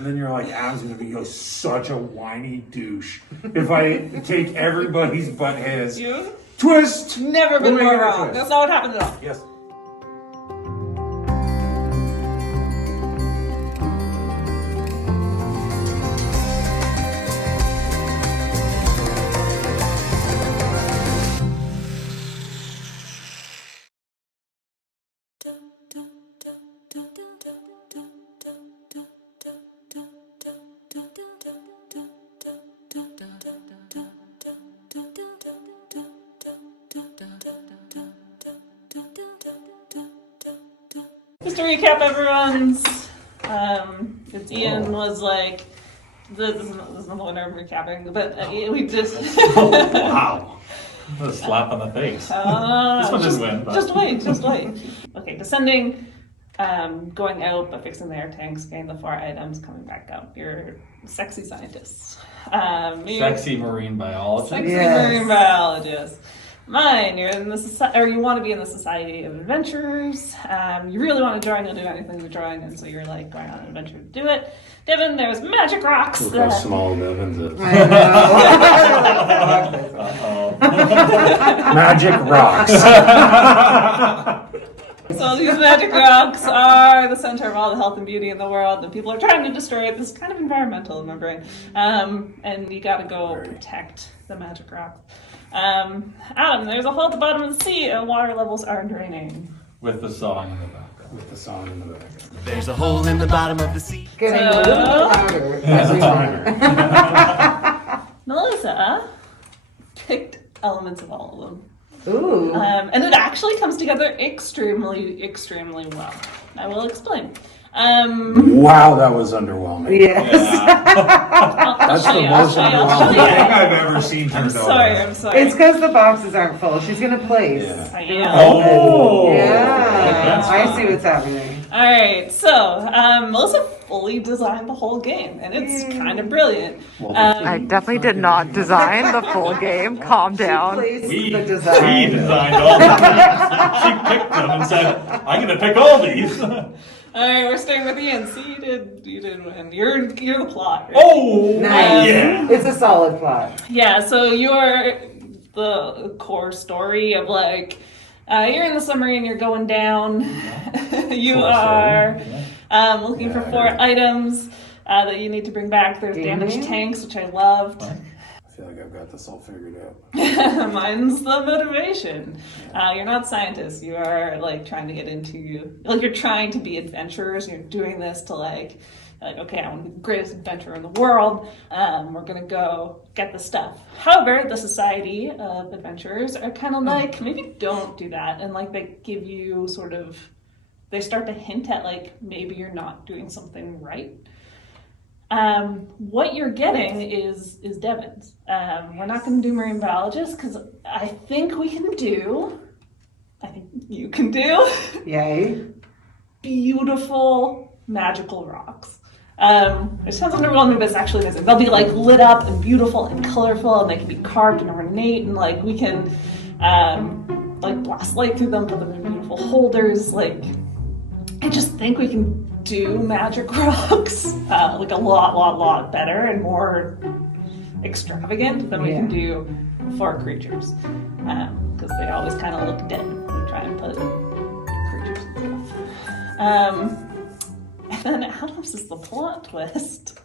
And then you're like, Adam's gonna be such a whiny douche if I take everybody's but his. You? Twist! Never been more wrong. That's not what happened at all. Yes. Just to recap everyone's, it's Ian was like, this is not the one I'm recapping, but we just... Wow. A slap on the face. This one didn't win. But... Just wait. Okay, descending, going out, but fixing the air tanks, getting the 4 items, coming back up. You're sexy scientists. Sexy marine biologist. Sexy marine biologist. Mine, you're in the or you want to be in the Society of Adventurers. You really want to join, you'll do anything with drawing, and so you're like going on an adventure to do it. Devin, there's magic rocks. Look how small Devin's is. I know. Magic rocks. So these magic rocks are the center of all the health and beauty in the world, and people are trying to destroy it. This is kind of environmental in my brain. And you gotta go protect the magic rocks. Adam, there's a hole at the bottom of the sea and water levels are draining. With the song in the background. With the song in the background. There's a hole in the bottom of the sea. Getting a little louder. As a timer. Melissa picked elements of all of them. Ooh. And it actually comes together extremely, extremely well. I will explain. Wow, that was underwhelming. Yes. That's the most underwhelming thing I've ever seen her do. I'm sorry. It's because the boxes aren't full. She's going to place. Yeah. I am. Oh! Yeah. I see what's happening. All right, so Melissa fully designed the whole game, and it's kind of brilliant. I definitely did not design the full game. Calm down. Placed We the design. designed all the games. She picked them and said, I'm going to pick all these. All right, we're starting with Ian. So you did win. You're the plot. Right? Oh! Nice. Yeah. It's a solid plot. Yeah, so you're the core story of like, you're in the submarine, you're going down. You Cool are story. looking for 4 items that you need to bring back. There's damaged tanks, which I loved. I feel like I've got this all figured out. Mine's the motivation. You're not scientists. You are like trying to get into, you're trying to be adventurers. You're doing this to like, okay, I want to be the greatest adventurer in the world. We're gonna go get the stuff. However, the Society of Adventurers are kind of like, maybe don't do that, and like they give you sort of, they start to hint at like maybe you're not doing something right. What you're getting is Devin's. We're not going to do marine biologists because I think you can do Yay. beautiful magical rocks. It sounds underwhelming, but it's actually amazing. They'll be like lit up and beautiful and colorful, and they can be carved and ornate, and like we can like blast light through them, put them in beautiful holders. Like I just think we can do magic rocks like a lot better and more extravagant than we can do for creatures, because they always kind of look dead when we try and put creatures and stuff. And then Adam's is the plot twist,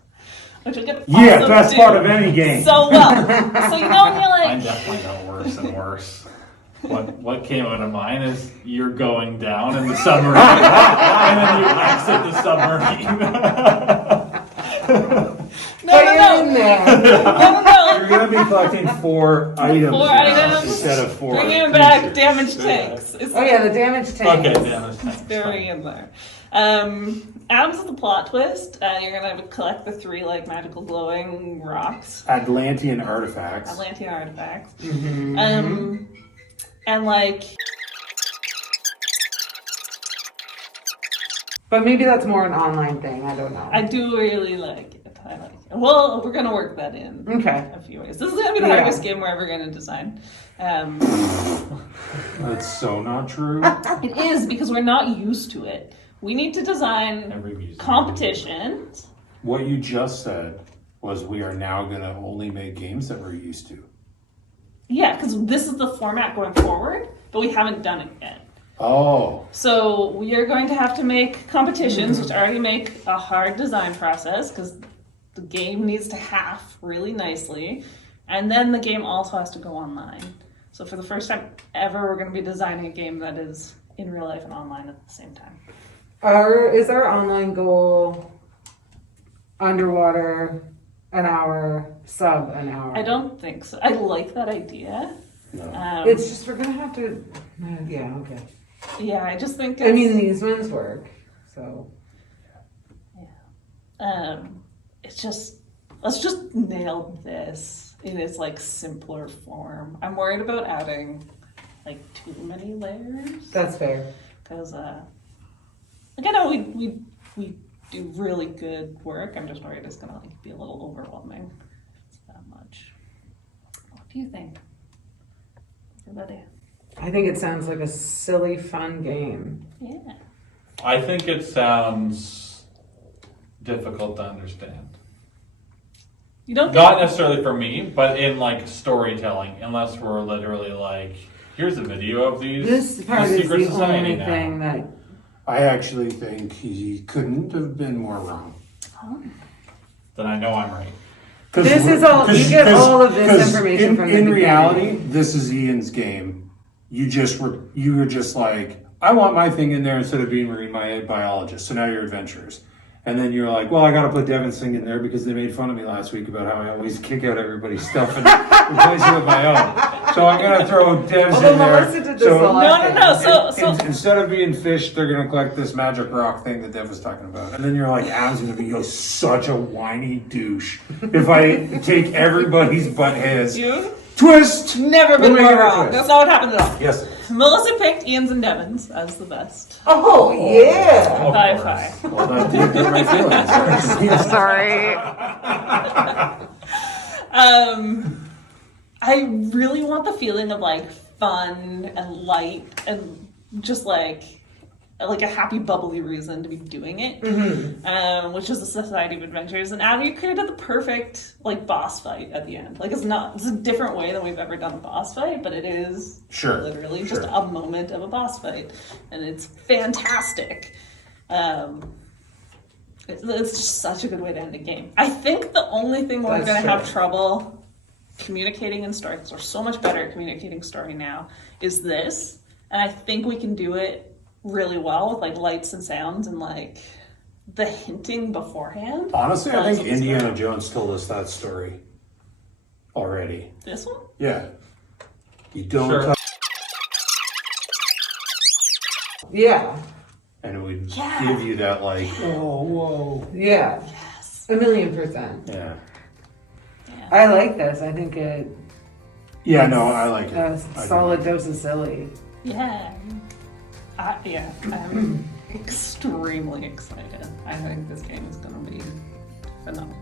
which we get Best part of any game. so well. So you know when you're Mine like, definitely got worse and worse. What came out of mine is you're going down in the submarine, and then you exit the submarine. no. In there. You're going to be collecting 4 items. 4 now items. Instead of 4. Bringing back damaged tanks. It's Oh, yeah, the damaged tank. Okay, damn it. very in there. Adam's is the plot twist. You're gonna collect the 3 like magical glowing rocks, Atlantean artifacts. Atlantean artifacts. Mm-hmm. And like, But maybe that's more an online thing. I don't know. I do really like it. Well, we're gonna work that in Okay. a few ways. This is gonna be the hardest game we're ever gonna design. That's so not true. It is because we're not used to it. We need to design Every museum. competitions What you just said was we are now going to only make games that we're used to. Yeah, because this is the format going forward, but we haven't done it yet. Oh, So we are going to have to make competitions, which already make a hard design process because the game needs to half really nicely. And then the game also has to go online. So for the first time ever, we're going to be designing a game that is in real life and online at the same time. Is our online goal underwater an hour, sub an hour? I don't think so. I like that idea. no. It's just we're gonna have to. Yeah. Okay. Yeah, I just think I mean, these ones work. So. it's just, let's just nail this in its like simpler form. I'm worried about adding like too many layers. That's fair. Because like I know we do really good work. I'm just worried it's gonna like be a little overwhelming. It's that much. What do you think, everybody? I think it sounds like a silly, fun game. Yeah. I think it sounds difficult to understand. You don't Not think, necessarily for me, but in like storytelling, unless we're literally like, here's a video of these. This part these is secret the society only now. thing that. I actually think he couldn't have been more wrong. Then I know I'm right. This is all- you get all of this information from the In beginning. reality, this is Ian's game. You were just like, I want my thing in there instead of being my biologist. So now you're adventurers. And then you're like, well, I got to put Devin's thing in there because they made fun of me last week about how I always kick out everybody's stuff and replace it with my own. So I'm going to throw Dev's Although in there. Melissa did this So- a lot. No. Instead of being fish, they're going to collect this magic rock thing that Dev was talking about. And then you're like, Adam's going to be such a whiny douche. If I take everybody's but his. you Twist! never been We'll make more it a wrong. twist. That's not what happened at all. Yes. Melissa picked Ian's and Devin's as the best. Oh yeah. Of High course. five. Well, that did get my feelings. Sorry. I really want the feeling of like fun and light and just like a happy bubbly reason to be doing it, which is the Society of Adventures. And Adam, you created the perfect like boss fight at the end. Like it's a different way than we've ever done a boss fight, but it is Sure, literally sure. just a moment of a boss fight, and it's fantastic. It's just such a good way to end a game. I think the only thing we're That's going to have true. trouble communicating in story, because we're so much better at communicating story now, is this. And I think we can do it really well with like lights and sounds and like the hinting beforehand. Honestly, I Tells think us the Indiana story. Jones told us that story already. This one? Yeah. You don't Sure. touch, Yeah. and it would Yeah. give you that like, oh, whoa. Yeah. Yes. 1,000,000%. Yeah. I like this. I think it. Yeah, no, I like it. A I do. solid dose of silly. Yeah. I'm extremely excited. I think this game is going to be phenomenal.